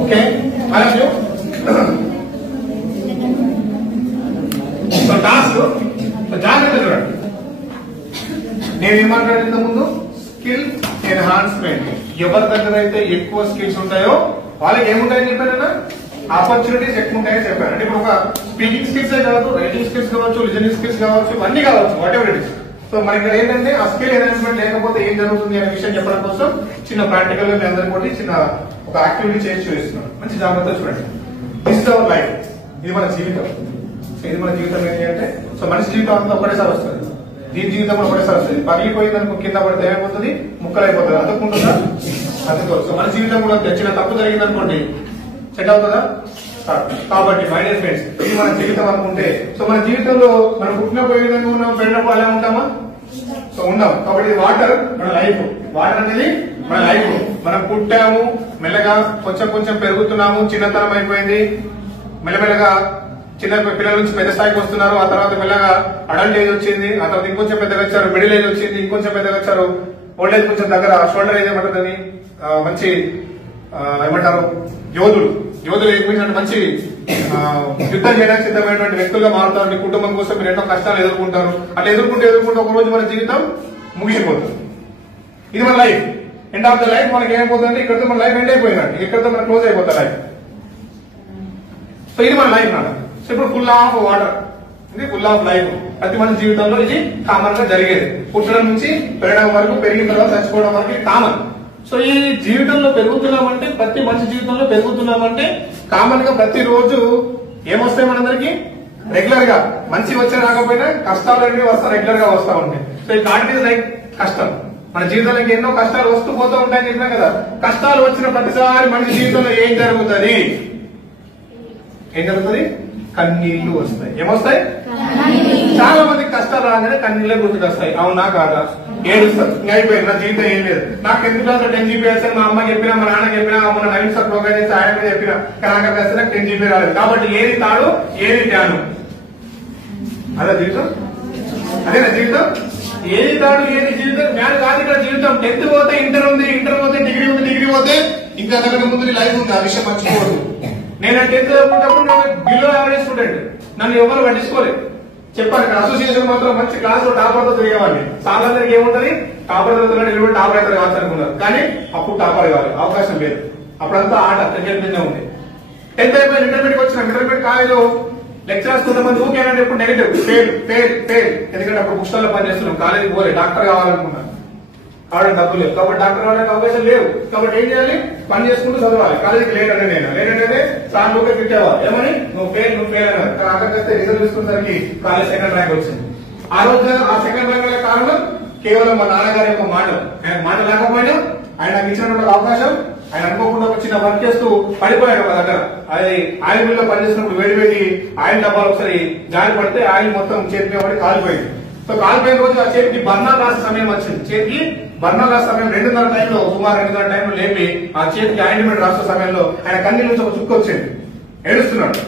ఓకే సో టాస్క్ జాగ్రత్త చూడండి. నేనేం మాట్లాడిన ముందు స్కిల్ ఎన్హాన్స్మెంట్. ఎవరి దగ్గర అయితే ఎక్కువ స్కిల్స్ ఉంటాయో వాళ్ళకి ఏముంటాయని చెప్పానన్నా ఆపర్చునిటీస్ ఎక్కువ ఉంటాయని చెప్పాను. అంటే ఇప్పుడు ఒక స్పీకింగ్ స్కిల్స్ కావచ్చు, రైటింగ్ స్కిల్స్ కావచ్చు, లిజనింగ్ స్కిల్స్ కావచ్చు, ఇవన్నీ కావచ్చు, what ever it is. So మనకి ఇక్కడ ఏంటంటే ఆ స్కిల్ ఎన్హాన్స్మెంట్ లేకపోతే ఏం జరుగుతుంది అనే విషయం చెప్పడం కోసం చిన్న ప్రాక్టికల్ గా మీ అందరికీ కూడా చిన్న ఒక యాక్టివిటీ చేసి చూపిస్తున్నాం. మంచి జాగ్రత్త చూడండి. This is our life. ఇది మన జీవితం. ఇది మన జీవితం ఏంటి అంటే సో మనిషి జీవితం అంతా ఒకటేసారి వస్తుంది. దీని జీవితం కూడా ఒకటేసారి వస్తుంది. పగిలిపోయింది అనుకో కింద పడితే ఏమైపోతుంది? ముక్కలైపోతుంది. అందుకుంటుందా? అందుకోరు. సో మన జీవితం కూడా చిన్న తప్పు జరిగింది అనుకోండి, సెట్ అవుతుందా? కాబట్టి మై డియర్ ఫ్రెండ్స్, ఇది మన జీవితం అనుకుంటే సో మన జీవితంలో మనం పుట్టినప్పుడు ఏ విధంగా ఉన్నాం, పెరిగినప్పుడు అలా ఉంటామా? సో ఉందాం. కాబట్టి ఇది వాటర్ మన లైఫ్. వాటర్ అనేది మన లైఫ్. మనం పుట్టాము, మెల్లగా కొంచెం కొంచెం పెరుగుతున్నాము, చిన్నతనం అయిపోయింది, మెల్లమెల్లగా చిన్న పిల్లల నుంచి పెద్ద స్థాయికి వస్తున్నారు. ఆ తర్వాత మెల్లగా అడల్ట్ ఏజ్ వచ్చింది, ఆ తర్వాత ఇంకొంచెం పెద్దగా వచ్చారు, మిడిల్ ఏజ్ వచ్చింది, ఇంకొంచెం పెద్దగా వచ్చారు, ఓల్డ్ ఏజ్ కొంచెం దగ్గర, షోల్డర్ ఏజ్ ఏమంటుందని మంచి ఏమంటారు యోధులు ఎదిగించినట్టు మంచి యుద్ధం చేయడానికి సిద్ధమైనటువంటి వ్యక్తులుగా మారుతారు. మీ కుటుంబం కోసం మీరు ఎన్నో కష్టాలు ఎదుర్కొంటారు. అట్లా ఎదుర్కొంటూ ఒక రోజు మన జీవితం ముగిసిపోతుంది. ఇది మన life. End of the life మనకి ఏమైపోతుంది? ఇక్కడితో మన లైఫ్ ఎండ్ అయిపోయిందండి, ఇక్కడితో మన క్లోజ్ అయిపోతుంది లైఫ్. సో ఇది మన లైఫ్ నాన్న. సో ఇప్పుడు ఫుల్ ఆఫ్ వాటర్, ఇది ఫుల్ ఆఫ్ లైఫ్. ప్రతి మన జీవితంలో ఇది కామన్ గా జరిగేది. పుట్టడం నుంచి పెరగడం వరకు, పెరిగిన తర్వాత చచ్చిపోవడం వరకు కామన్. సో ఈ జీవితంలో పెరుగుతున్నామంటే, ప్రతి మనిషి జీవితంలో పెరుగుతున్నామంటే కామన్ గా ప్రతిరోజు ఏమొస్తాయి మనందరికి? రెగ్యులర్ గా మంచి వచ్చే రాకపోయినా కష్టాలు అనేవి వస్తా, రెగ్యులర్ గా వస్తా ఉంటాయి. సో ఈ కాట్ ఈజ్ లైక్ కష్టం. మన జీవితంలోకి ఎన్నో కష్టాలు వస్తూ పోతూ ఉంటాయని చెప్పినా కదా. కష్టాలు వచ్చిన ప్రతిసారి మనిషి జీవితంలో ఏం జరుగుతుంది? కన్నీళ్లు వస్తాయి. ఏమొస్తాయి? చాలా మందికి కష్టాలు రాగానే కన్నీళ్ళే గుర్తుకొస్తాయి. అవునా కాదా? ఏడుస్తారు. ఇంకా అయిపోయింది, నా జీవితం ఏం లేదు. నాకు 10th క్లాస్ 10 GB వచ్చాను. మా అమ్మకి చెప్పినా, మా నాన్న చెప్పినా, మన నవీన్ సార్ ప్రోగ్రామ్ చేసి ఆయన మీద చెప్పినా, కానీ నాకు నాకు 10 GB రాలేదు. కాబట్టి ఏది తాడు, ఏది ధ్యానం? అదే జీవితం? అదేనా జీవితం? ఏది తాడు, ఏది జీవితం? జ్ఞానం కాదు ఇక్కడ జీవితం. 10th పోతే ఇంటర్ ఉంది, ఇంటర్ పోతే డిగ్రీ ఉంది, డిగ్రీ పోతే ఇంకా అంతకంటే ముందు లైఫ్ ఉంది. ఆ విషయం మర్చిపోవద్దు. నేను 10th చదువుకున్నప్పుడు నేను బిలో యావరేజ్ స్టూడెంట్, నన్ను ఎవరు పట్టించుకోలేదు. చెప్పాను ఇక్కడ అసోసియేషన్ మాత్రం మంచి క్లాస్ లో టాపర్ తో తిరిగేవాడిని. చాలా మందికి ఏముంటది? టాపర్ చదువుతున్నాడు, టాపర్ అయితే కావచ్చు అనుకున్నారు. కానీ అప్పుడు టాపర్ కావాలి, అవకాశం లేదు. అప్పుడంతా ఆట క్రికెట్ మీదే ఉంది. 10th అయిపోయి ఇంటర్మీడియట్ వచ్చిన ఇంటర్మీడియట్ కాలేజీలో లెక్చరర్స్ కొంతమంది ఊకేనంటే ఎప్పుడు నెగిటివ్, ఫెయిల్ ఫెయిల్ ఫెయిల్. ఎందుకంటే అప్పుడు బుక్స్టాల్లో పనిచేస్తున్నాం, కాలేజీకి పోలే, డాక్టర్ కావాలనుకున్నాను. కావడానికి డబ్బు లేదు, కాబట్టి డాక్టర్ కావడానికి అవకాశం లేవు. కాబట్టి ఏం చేయాలి? పని చేసుకుంటూ చదవాలి. కాలేజీకి లేట్ అంటే నేను లేట్ అంటే సార్ ఊకే తిట్టేవాళ్ళు. ఏమని? నువ్వు ఫెయిల్ అన్నారు. కానీ అక్కడికి రిజల్ట్ తీసుకునేసరికి కాలేజ్ 2nd ర్యాంక్ వచ్చింది. ఆ రోజు ఆ 2nd ర్యాంక్ కారణం కేవలం మా నాన్నగారి యొక్క మాటలు. ఆయన మాట లేకపోయినా ఆయన నాకు ఇచ్చినటువంటి అవకాశం, ఆయన అనుకోకుండా ఒక చిన్న వర్క్ చేస్తూ పడిపోయాడు మా దగ్గర. అది ఆయిల్ మిల్ లో పనిచేసినప్పుడు వేడి ఆయిల్ డబ్బాలు ఒకసారి జారి పడితే ఆయిల్ మొత్తం చేతి పడి కాలిపోయింది. సో కాలిపోయిన రోజు ఆ చేతికి బర్నర్ రాసే సమయం వచ్చింది. చేతికి బర్నర్ రాసే సమయం 2:30 టైంలో, సుమారు 2:30 టైంలో లేపి ఆ చేతికి ఆయింట్మెంట్ రాసే సమయంలో ఆయన కన్నీళ్ళ నుంచి ఒక చుక్క వచ్చింది. ఏడుస్తున్నాడు.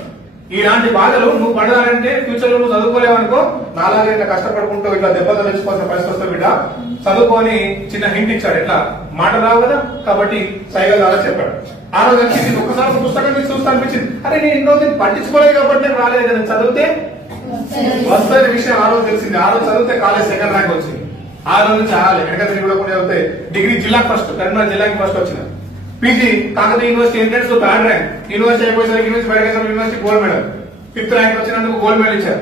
ఇలాంటి బాధలు నువ్వు పడాలంటే ఫ్యూచర్ లో నువ్వు చదువుకోలేవనుకో, నాలాగే ఇట్లా కష్టపడుకుంటూ ఇట్లా దెబ్బలు తెచ్చుకోవాల్సిన పరిస్థితి వస్తే బిడ్డ చదువుకొని చిన్న హింట్ ఇచ్చాడు. ఎట్లా? మాట రావు కదా, కాబట్టి సైకిల్ ద్వారా చెప్పాడు. ఆ రోజు అనిపించింది, ఒక్కసారి పుస్తకం నుంచి చూస్తా అనిపించింది, అరే నేను ఇన్ని రోజులు పట్టించుకోలేదు కాబట్టి నేను రాలేదు కదా, చదివితే వస్తున్న విషయం ఆ రోజు తెలిసింది. ఆ రోజు చదివితే కాలేజ్ 2nd ర్యాంక్ వచ్చింది. ఆ రోజు నుంచి ఆగాలి, వెనక తిరిగి కూడా చదివితే డిగ్రీ జిల్లాకి ఫస్ట్, కరీంనగర్ జిల్లాకి ఫస్ట్ వచ్చిన. పీజీ కాకతీయ యూనివర్సిటీ ఎంట్రన్స్ లో 3rd ర్యాంక్. యూనివర్సిటీ అయిపోయేసరికి university gold medal, 5th rank వచ్చినందుకు గోల్డ్ మెడల్ ఇచ్చారు.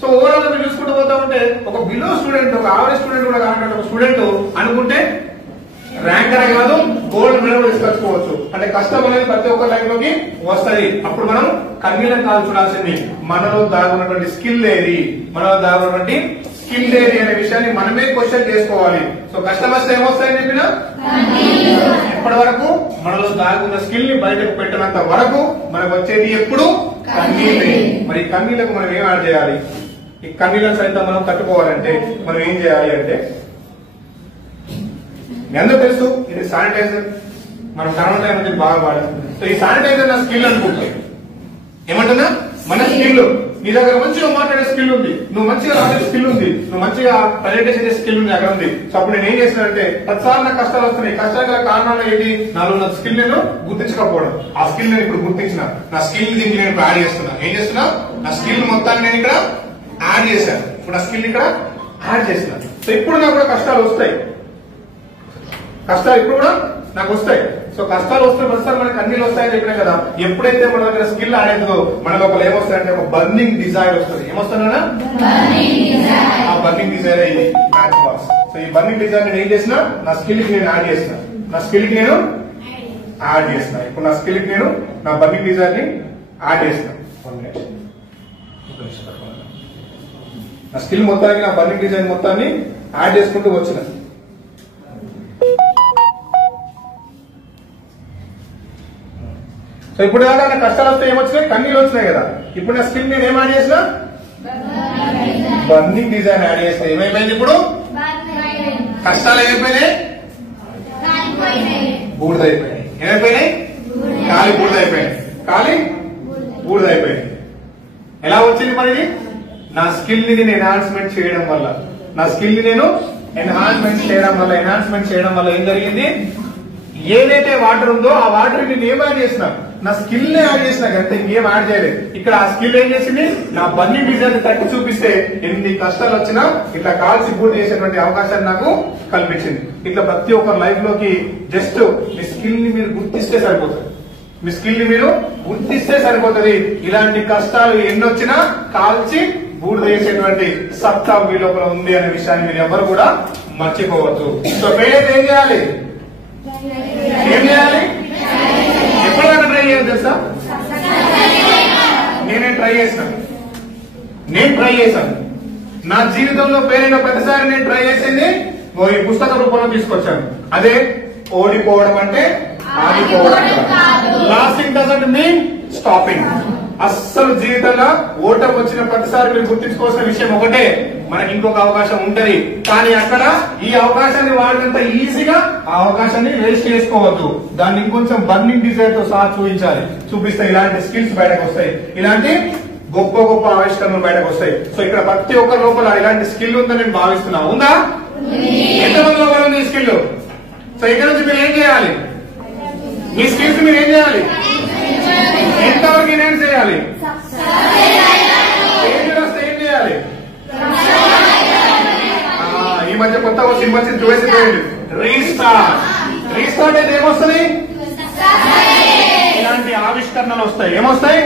సో ఓవరాల్ గా మీరు చూసుకుంటూ పోతా ఉంటే ఒక బిలో స్టూడెంట్, ఒక యావరేజ్ స్టూడెంట్ కూడా కావాలంటే ఒక స్టూడెంట్ అనుకుంటే ర్యాంకర్ కాదు, గోల్డ్ మెడల్ తీసుకొచ్చుకోవచ్చు. అంటే కష్టం అనేది ప్రతి ఒక్క లైఫ్ లోకి వస్తుంది. అప్పుడు మనం కన్నీళ్ళని కాదు చూడాల్సింది, మనలో దాగున్నటువంటి స్కిల్ ఏది, మనలో దాగున్నటువంటి స్కిల్ ఏది అనే విషయాన్ని మనమే క్వశ్చన్ చేసుకోవాలి. సో కష్టం వస్తే ఏమొస్తాయని చెప్పిన ఎప్పటి వరకు మనలో దాగున్న స్కిల్ ని బయటకు పెట్టినంత వరకు మనకు వచ్చేది ఎప్పుడు కన్నీళ్ళే. మరి కన్నీళ్లకు మనం ఏం యాడ్ చేయాలి? ఈ కన్నీళ్ళని సైతం మనం తట్టుకోవాలంటే మనం ఏం చేయాలి అంటే, మీ అందరూ తెలుసు ఇది శానిటైజర్, మనం కరోనా టైం అనేది బాగా వాడాలి. సో ఈ శానిటైజర్ నా స్కిల్ అనుకుంటాయి. ఏమంటున్నా మన స్కిల్, నీ దగ్గర మంచిగా మాట్లాడే స్కిల్ ఉంది, నువ్వు మంచిగా రాసే స్కిల్ ఉంది, నువ్వు మంచిగా ప్రెజెంటేషన్ చేసే స్కిల్ ఉంది, అక్కడ ఉంది. సో అప్పుడు నేను ఏం చేస్తానంటే ప్రతిసారి నాకు కష్టాలు వస్తున్నాయి. కష్టాలు గల కారణాలు ఏంటి? నాలో నా స్కిల్ నేను గుర్తించకపోవడం. ఆ స్కిల్ నేను ఇప్పుడు గుర్తించిన, నా స్కిల్ దీనికి నేను యాడ్ చేస్తున్నా. ఏం చేస్తున్నా? నా స్కిల్ మొత్తాన్ని నేను ఇక్కడ యాడ్ చేశాను. ఇప్పుడు నా స్కిల్ ఇక్కడ యాడ్ చేసిన. సో ఇప్పుడు నాకు కూడా కష్టాలు వస్తాయి, కష్టాలు ఇప్పుడు కూడా నాకు వస్తాయి. సో కష్టాలు వస్తే ప్రస్తుతం మనకి అన్ని వస్తాయని చెప్పినా కదా. ఎప్పుడైతే మన దగ్గర స్కిల్ యాడ్ అవుతుందో మన లోపల ఏమొస్తాయంటే ఒక బర్నింగ్ డిజైర్ వస్తుంది. ఏమొస్తుందా? ఆ బర్నింగ్ డిజైర్ ఇది మ్యాచ్ బాక్స్. సో ఈ బర్నింగ్ డిజైర్ నేను ఏం చేసిన, నా స్కిల్ కి నేను యాడ్ చేసిన, నా స్కిల్ కి నేను యాడ్ చేసిన. ఇప్పుడు నా స్కిల్ కి నేను నా బర్నింగ్ డిజైర్ ని యాడ్ చేసిన. నా స్కిల్ మొత్తానికి నా బర్నింగ్ డిజైన్ మొత్తాన్ని యాడ్ చేసుకుంటూ వచ్చిన. సో ఇప్పుడు దాకా నా కష్టాలు వస్తే ఏమొచ్చినాయి? కన్నీళ్ళు వచ్చినాయి కదా. ఇప్పుడు నా స్కిల్ నేను ఏం యాడ్ చేసిన? బర్నింగ్ డిజైన్ యాడ్ చేసిన. ఏమైపోయింది ఇప్పుడు? కష్టాలు ఏమైపోయినాయి? బూడిదైపోయినాయి. ఏమైపోయినాయి? కాలి బూడిదైపోయినాయి. కాలి బూడిదైపోయింది. ఎలా వచ్చింది మరి? నా స్కిల్ ని నేను ఎన్హాన్స్మెంట్ చేయడం వల్ల, నా స్కిల్ ని నేను ఎన్హాన్స్మెంట్ చేయడం వల్ల ఏం జరిగింది? ఏదైతే వాటర్ ఉందో ఆ వాటర్ నేను ఏం యాడ్ చేసిన? నా స్కిల్ ని యాడ్ చేసిన కంటే ఇంకేం యాడ్ చేయలేదు. ఇక్కడ ఆ స్కిల్ ఏం చేసింది? నా బర్నింగ్ డిజైన్ తట్టి చూపిస్తే ఎన్ని కష్టాలు వచ్చినా ఇట్లా కాల్సి పూర్తి చేసేటువంటి అవకాశాన్ని నాకు కల్పించింది. ఇట్లా ప్రతి ఒక్కరి లైఫ్ లోకి జస్ట్ మీ స్కిల్ ని మీరు గుర్తిస్తే సరిపోతుంది. మీ స్కిల్ ని మీరు గుర్తిస్తే సరిపోతుంది. ఇలాంటి కష్టాలు ఎన్నొచ్చినా కాల్చి బూడిద చేసేటువంటి సత్తా మీ లోపల ఉంది అనే విషయాన్ని మీరు ఎవరు కూడా మర్చిపోవద్దు. సో పేరెంట్ ఏం చేయాలి? ఎప్పటిదాకా ట్రై చేయాలి తెలుసా? నేను ట్రై చేశాను. నా జీవితంలో పేరైన ప్రతిసారి నేను ట్రై చేసింది ఈ పుస్తక రూపంలో తీసుకొచ్చాను. అదే ఓడిపోవడం అంటే ఆగిపోవడం. Lasting doesn't mean stopping. అస్సలు జీవితంలో ఓటమి వచ్చిన ప్రతిసారి మీరు గుర్తించుకోవాల్సిన విషయం ఒకటే, మనకి ఇంకొక అవకాశం ఉంటది. కానీ అక్కడ ఈ అవకాశాన్ని వాడినంత ఈజీగా ఆ అవకాశాన్ని వేస్ట్ చేసుకోవద్దు. దాన్ని ఇంకొంచెం బర్నింగ్ డిజైర్ తో సహా చూపిస్తే ఇలాంటి స్కిల్స్ బయటకు వస్తాయి, ఇలాంటి గొప్ప గొప్ప ఆవిష్కరణలు బయటకు వస్తాయి. సో ఇక్కడ ప్రతి ఒక్కరి లోపల ఇలాంటి స్కిల్ ఉందని నేను భావిస్తున్నా. ఉందా? ఎంతమంది లోపల ఉంది ఈ స్కిల్? సో ఇక్కడ నుంచి మీరు ఏం చేయాలి? మీ స్కిల్స్ మీరు ఏం చేయాలి? ఎంతవరకు ఎన్హాన్స్ చేయాలి? ఏం చేయాలి? ఈ మధ్య కొత్త సినిమా రీస్టార్ట్ అయితే ఏమొస్తుంది? ఇలాంటి ఆవిష్కరణలు వస్తాయి. ఏమొస్తాయి?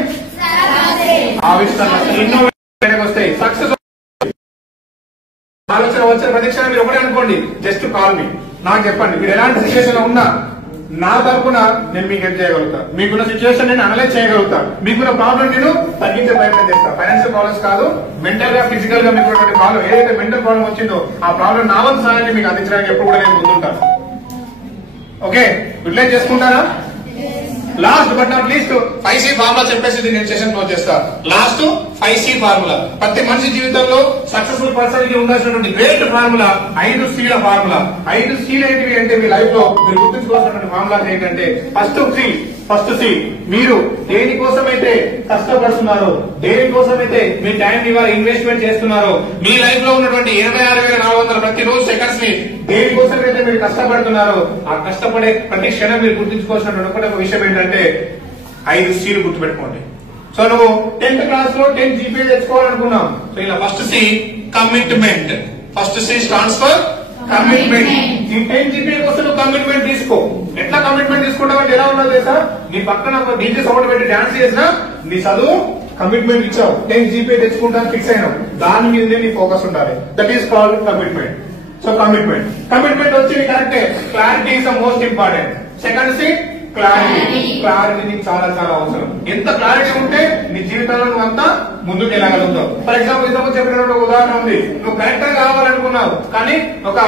ఆవిష్కరణలు, ఇన్నోవేషన్ వస్తాయి, సక్సెస్. ఆలోచన వచ్చిన ప్రతిక్షణ మీరు ఒకటే అనుకోండి, జస్ట్ కాల్ మీ, నాకు చెప్పండి. మీరు ఎలాంటి సిచ్యువేషన్ లో ఉన్నా నా తరఫున నేను మీకు హెల్ప్ చేయగలుగుతా. మీకున్న సిచ్యువేషన్ నేను అనలైజ్ చేయగలుగుతా. మీకున్న ప్రాబ్లం నేను తగ్గించే ప్రయత్నం చేస్తా. ఫైనాన్షియల్ ప్రాబ్లమ్స్ కాదు, మెంటల్ గా ఫిజికల్ గా మీకు ప్రాబ్లం ఏదైతే మెంటల్ ప్రాబ్లం వచ్చిందో ఆ ప్రాబ్లం నా వంతు సహాయాన్ని మీకు అందించడానికి ఎప్పుడు కూడా నేను ముందుంటాను. ఓకే, యూటిలైజ్ చేసుకుంటారా? Last but not least 5C formula చెప్పేసి నేను సెషన్ క్లోజ్ చేస్తా. Last 5C formula. ప్రతి మనిషి జీవితంలో సక్సెస్ఫుల్ పర్సన్ కి ఉండాల్సినటువంటి గ్రేట్ ఫార్ములా 5Cల ఫార్ములా. 5Cలు ఏంటివి అంటే మీ లైఫ్ లో మీరు గుర్తుంచుకోవాల్సినటువంటి ఫార్ములాస్ ఏంటంటే ఫస్ట్ సి మీరు దేనికోసమైతే కష్టపడుతున్నారో, దేనికోసమైతే మీ టైం ఇవాళ ఇన్వెస్ట్మెంట్ చేస్తున్నారో, మీ లైఫ్ లో ఉన్నటువంటి 26,400 ప్రతిరోజు సెకండ్స్ ని దేనికోసమైతే మీరు కష్టపడుతున్నారో ఆ కష్టపడే ప్రతి క్షణం మీరు గుర్తుంచుకోవాల్సినటువంటి ఒక విషయం ఏంటంటే 5Cలు గుర్తుపెట్టుకోండి. సో నువ్వు 10th క్లాస్ లో 10 GPA తెచ్చుకోవాలనుకున్నాం. సో ఇలా first C commitment. First C stands for commitment. ఈ 10 GPA కోసం నువ్వు కమిట్మెంట్ తీసుకో. ఎట్లా కమిట్మెంట్ తీసుకుంటావంటే ఎలా ఉండదు తెలుసా? నీ పక్కన ఒక డీజే సౌండ్ పెట్టి డాన్స్ చేసినా నీ చదువు కమిట్మెంట్ ఇచ్చావు, 10 GPA తెచ్చుకుంటాను ఫిక్స్ అయినావు, దాని మీదనే నీ ఫోకస్ ఉండాలి. That is called commitment. So commitment వచ్చి కరెక్టే. Clarity is the most important. Second C clarity. Clarity నీకు చాలా చాలా అవసరం. ఎంత క్లారిటీ ఉంటే నీ జీవితంలో నువ్వు అంతా ముందుకు వెళ్ళగలుగుతావు. ఫర్ ఎగ్జాంపుల్ ఇంతకు చెప్పినటువంటి ఒక ఉదాహరణ ఉంది. నువ్వు కండక్టర్ కావాలనుకున్నావు, కానీ ఒక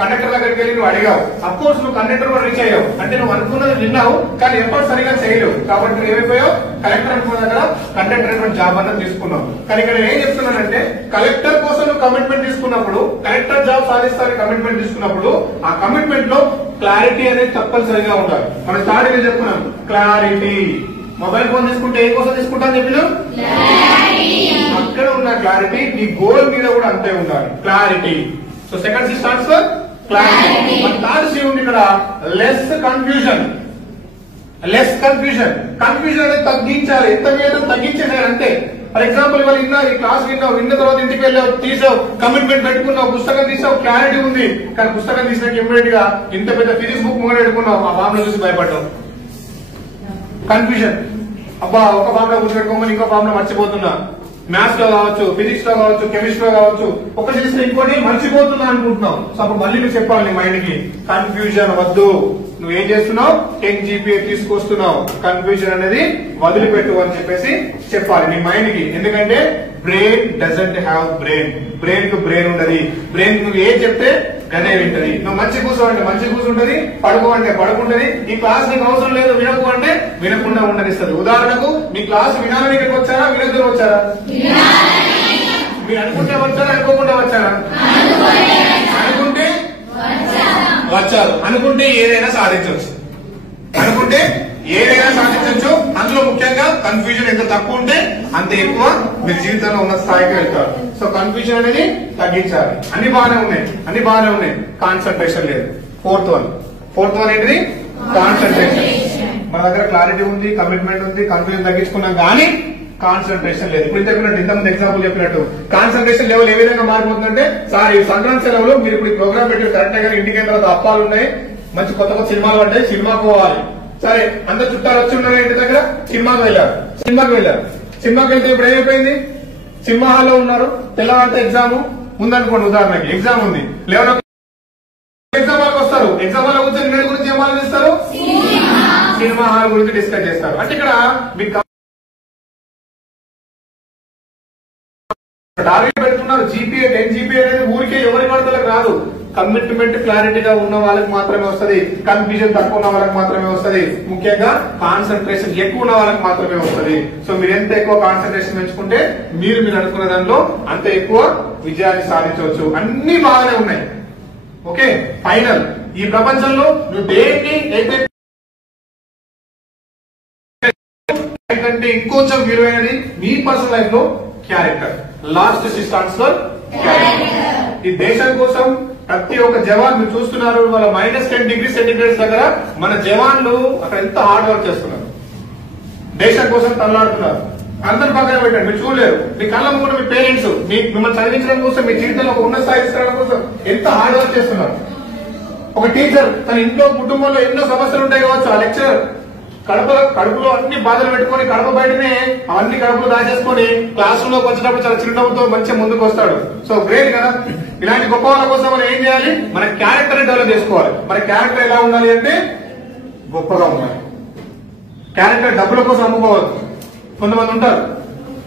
కండక్టర్ దగ్గరికి వెళ్ళి నువ్వు అడిగావు. అఫ్ కోర్స్ నువ్వు కండక్టర్ కూడా రీచ్ అయ్యావు, అంటే నువ్వు అనుకున్నది విన్నావు, కానీ ఎఫర్ట్ సరిగా చేయలేవు. కాబట్టి నువ్వు ఏమైపోయావు, కలెక్టర్ అనుకున్న దగ్గర కండక్టర్ అటువంటి జాబ్ అన్నది తీసుకున్నావు. కానీ ఇక్కడ నేను ఏం చెప్తున్నానంటే, కలెక్టర్ కోసం నువ్వు కమిట్మెంట్ తీసుకున్నప్పుడు, కలెక్టర్ జాబ్ సాధిస్తానికి కమిట్మెంట్ తీసుకున్నప్పుడు, ఆ కమిట్మెంట్ లో క్లారిటీ అనేది తప్పనిసరిగా ఉండాలి. మనం స్టార్టింగ్ చెప్పుకున్నాం క్లారిటీ. మొబైల్ ఫోన్ తీసుకుంటే ఏ కోసం తీసుకుంటా అని చెప్పినాం, అక్కడ ఉన్న క్లారిటీ నీ గోల్ మీద కూడా అంతే ఉండాలి, clarity. So second C stands for clarity. Third C ఉంది ఇక్కడ less confusion. Less confusion. Confusion అనేది తగ్గించాలి, ఎంత మీద తగ్గించేసాడు అంతే. ఫర్ ఎగ్జాంపుల్ ఇవాళ విన్నావు, ఈ క్లాస్ విన్నావు, విన్న తర్వాత ఇంటికి వెళ్ళావు, తీసావు, కమిట్మెంట్ పెట్టుకున్నావు, పుస్తకం తీసావు, క్లారిటీ ఉంది. కానీ పుస్తకం తీసినాక ఇమ్మీడియట్ గా ఇంత పెద్ద ఫిజిక్స్ బుక్ ముంగడ పెట్టుకున్నావు, ఆ ఫార్ములా చూసి భయపడ్డావు. కన్ఫ్యూజన్. అబ్బా ఒక ఫార్ములా గుర్తుపెట్టుకోమని ఇంకో ఫార్ములా మర్చిపోతున్నా. మ్యాథ్స్ లో కావచ్చు, ఫిజిక్స్ లో కావచ్చు, కెమిస్ట్రీ లో కావచ్చు, ఒక చేస్తే ఇంకోటి మర్చిపోతున్నా అనుకుంటున్నావు. సో అప్పుడు మళ్ళీ నువ్వు చెప్పాలి నీ మైండ్ కి, కన్ఫ్యూజన్ వద్దు. నువ్వేం చేస్తున్నావు, 10 GPA తీసుకొస్తున్నావు, కన్ఫ్యూజన్ అనేది వదిలిపెట్టు అని చెప్పేసి చెప్పాలి నీ మైండ్ కి. ఎందుకంటే brain doesn't have brain. Brain కు బ్రెయిన్ ఉండదు. బ్రెయిన్ నువ్వు ఏం చెప్తే గదే వింటది. నువ్వు మంచి కూర్చో అంటే మంచి కూర్చుంటది, పడుకో అంటే పడుకుంటది. ఈ క్లాస్ నీకు అవసరం లేదు, వినకు అంటే వినకుండా ఉండనిస్తుంది. ఉదాహరణకు మీ క్లాస్ వినాలని ఇక్కడికి వచ్చారా, వినొద్దు వచ్చారా? మీరు అనుకుంటే వచ్చారా, అనుకోకుండా వచ్చారా? అనుకుంటే వచ్చారు. అనుకుంటే ఏదైనా సాధించవచ్చు. అనుకుంటే ఏదైనా సాధించవచ్చు. అందులో ముఖ్యంగా కన్ఫ్యూజన్ ఎంత తక్కువ ఉంటే అంత ఎక్కువ మీరు జీవితంలో ఉన్న స్థాయికి వెళ్తారు. సో కన్ఫ్యూజన్ అనేది తగ్గించాలి. అన్ని బాగానే ఉన్నాయి, కాన్సన్ట్రేషన్ లేదు. ఫోర్త్ వన్ ఏంటిది, కాన్సన్ట్రేషన్. మన దగ్గర క్లారిటీ ఉంది, కమిట్మెంట్ ఉంది, కన్ఫ్యూజన్ తగ్గించుకున్నాం, కానీ కాన్సన్ట్రేషన్ లేదు. ఇప్పుడు ఇంతకుముందు ఎగ్జాంపుల్ చెప్పినట్టు కాన్సన్ట్రేషన్ లెవెల్ ఏ విధంగా మారిపోతుందంటే, సార్ ఈ సంక్రాంతి సెలవులో మీరు ఇప్పుడు ప్రోగ్రామ్ పెట్టి కరెక్ట్ గా ఇంటికి వెళ్ళిన తర్వాత అప్పాలు ఉన్నాయి, మంచి కొత్త కొత్త సినిమాలు ఉంటాయి, సినిమాకు పోవాలి. సరే అందరు చుట్టాలు వచ్చి ఉన్నారు ఇంటి దగ్గర, సినిమాకి వెళ్ళారు. సినిమాకి వెళ్తే ఇప్పుడు ఏమైపోయింది, సినిమా హాల్లో ఉన్నారు. తెల్లవారితే ఎగ్జామ్ ఉందనుకోండి, ఉదాహరణకి ఎగ్జామ్ ఉంది, 11 ఎగ్జామ్ హాల్కి వస్తారు. ఎగ్జామ్ హాల్ కూర్చొని నిన్నటి గురించి ఏం ఆలోచిస్తారు, సినిమా హాల్ గురించి డిస్కస్ చేస్తారు. అంటే ఇక్కడ మీకు టార్గెట్ పెడుతున్నారు. GPA 10 GPA అనేది ఊరికే ఎవరి పడతలకు రాదు. కమిట్మెంట్ క్లారిటీగా ఉన్న వాళ్ళకి మాత్రమే వస్తుంది. కన్ఫ్యూజన్ తక్కువ ఉన్న వాళ్ళకి మాత్రమే వస్తుంది. ముఖ్యంగా కాన్సన్ట్రేషన్ ఎక్కువ ఉన్న వాళ్ళకి మాత్రమే వస్తుంది. సో మీరు ఎంత ఎక్కువ కాన్సన్ట్రేషన్ పెంచుకుంటే మీరు అనుకున్న దానిలో అంత ఎక్కువ విజయాన్ని సాధించవచ్చు. అన్ని బాగానే ఉన్నాయి. ఓకే, ఫైనల్ ఈ ప్రపంచంలో నువ్వు దేన్ని అయితే కంటే ఇంకొంచెం విలువైనది మీ పర్సనల్ లైఫ్ లో character. Last stands for character. ఈ దేశం కోసం ప్రతి ఒక్క జవాన్ మీరు చూస్తున్నారు, వాళ్ళ -10 డిగ్రీ సెంటిగ్రేడ్స్ దగ్గర మన జవాన్లు అక్కడ ఎంత హార్డ్ వర్క్ చేస్తున్నారు, దేశం కోసం తల్లాడుతున్నారు. అందరు పక్కన పెట్టండి, మీరు చూడలేరు. మీ కళ్ళ ముందు మీ పేరెంట్స్ మిమ్మల్ని చదివించడం కోసం, మీ జీవితంలో ఒక ఉన్నత స్థాయి తీసుకురావడం కోసం ఎంత హార్డ్ వర్క్ చేస్తున్నారు. ఒక టీచర్ తన ఇంట్లో కుటుంబంలో ఎన్నో సమస్యలు ఉంటాయి కావచ్చు, ఆ లెక్చరర్ కడుపులో అన్ని బాధలు పెట్టుకుని కడుపు బయటనే అవన్నీ కడుపులో దాచేసుకుని క్లాస్ రూమ్ లోకి వచ్చినప్పుడు చాలా చిరునవ్వుతో మంచిగా ముందుకు వస్తాడు. సో గ్రేట్ కదా. ఇలాంటి గొప్ప వాళ్ళ కోసం మనం ఏం చేయాలి, మన క్యారెక్టర్ డెవలప్ చేసుకోవాలి. మన క్యారెక్టర్ ఎలా ఉండాలి అంటే గొప్పగా ఉండాలి. క్యారెక్టర్ డబ్బుల కోసం అమ్ముకోవద్దు. కొంతమంది ఉంటారు,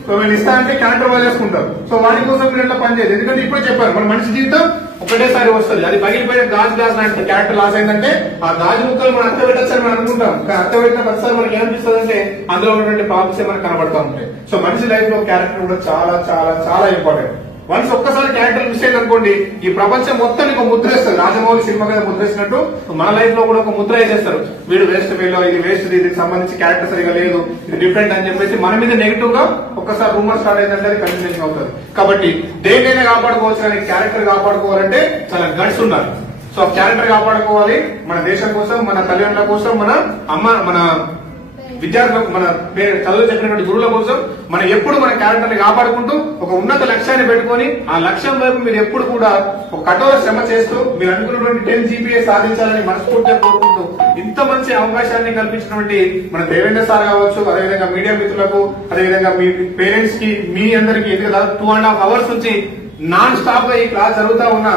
సో వీళ్ళు ఇస్తా అంటే క్యారెక్టర్ వాళ్ళు చేసుకుంటారు. సో వాటి కోసం మీరు ఎట్లా పనిచేయదు. ఎందుకంటే ఇప్పుడే చెప్పారు, మన మనిషి జీవితం ఒకటేసారి వస్తుంది. అది పగిలిపోయిన గాజు లాంటి క్యారెక్టర్ లాస్ అయిందంటే ఆ గాజు ముక్కలు మనం అర్థ పెట్టచ్చని మనం అనుకుంటాం. అర్థ పెట్టిన ప్రతిసారి మనకి ఏమనిపిస్తుంది అంటే అందులో ఉన్నటువంటి ప్రాబ్లమ్స్ మనకు కనబడతా ఉంటాయి. సో మనిషి లైఫ్ లో క్యారెక్టర్ కూడా చాలా చాలా చాలా ఇంపార్టెంట్. వన్స్ ఒక్కసారి క్యారెక్టర్ మిస్ అయింది అనుకోండి, ఈ ప్రపంచం మొత్తం ఒక ముద్ర వేస్తారు. రాజమౌళి సినిమా మీద ముద్ర వేసినట్టు మన లైఫ్ లో కూడా ఒక ముద్ర వేసేస్తారు. వీడు వేస్ట్ వేలో, ఇది వేస్ట్, దీనికి సంబంధించి క్యారెక్టర్ సరిగా లేదు, ఇది డిఫరెంట్ అని చెప్పేసి మన మీద నెగిటివ్ గా ఒక్కసారి రూమర్ స్టార్ట్ అయిందంటే అది కంటిన్యూషన్ అవుతుంది. కాబట్టి దేన్నైనా కాపాడుకోవచ్చు, కానీ క్యారెక్టర్ కాపాడుకోవాలంటే చాలా గట్స్ ఉండాలి. సో క్యారెక్టర్ కాపాడుకోవాలి మన దేశం కోసం, మన తల్లిదండ్రుల కోసం, మన విద్యార్థులకు, మన చదువు చెప్పినటువంటి గురువుల కోసం మనం ఎప్పుడు మన క్యారెక్టర్ ని కాపాడుకుంటూ ఒక ఉన్నత లక్ష్యాన్ని పెట్టుకుని ఆ లక్ష్యం వైపు మీరు ఎప్పుడు కూడా ఒక కఠోర శ్రమ చేస్తూ మీరు అనుకున్నటువంటి 10 GPA సాధించాలని మనస్ఫూర్తిగా కోరుకుంటూ ఇంత మంచి అవకాశాన్ని కల్పించినటువంటి మన దేవేంద్ర సార్ కావచ్చు, అదేవిధంగా మీడియా మిత్రులకు, అదేవిధంగా మీ పేరెంట్స్ కి, మీ అందరికి 2.5 hours నుంచి నాన్ స్టాప్ గా ఈ క్లాస్ జరుగుతా ఉన్న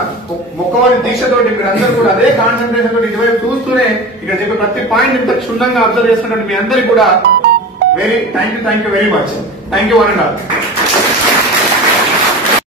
మొక్కవాడి దీక్షతోటి మీరందరూ కూడా అదే కాన్సన్ట్రేషన్ తోటి ఇటువైపు చూస్తూనే ఇక్కడ చెప్పే ప్రతి పాయింట్ ఇంత క్షుణ్ణంగా అబ్జర్వ్ చేస్తున్నటువంటి మీ అందరికీ కూడా thank you very much. Thank you one and all.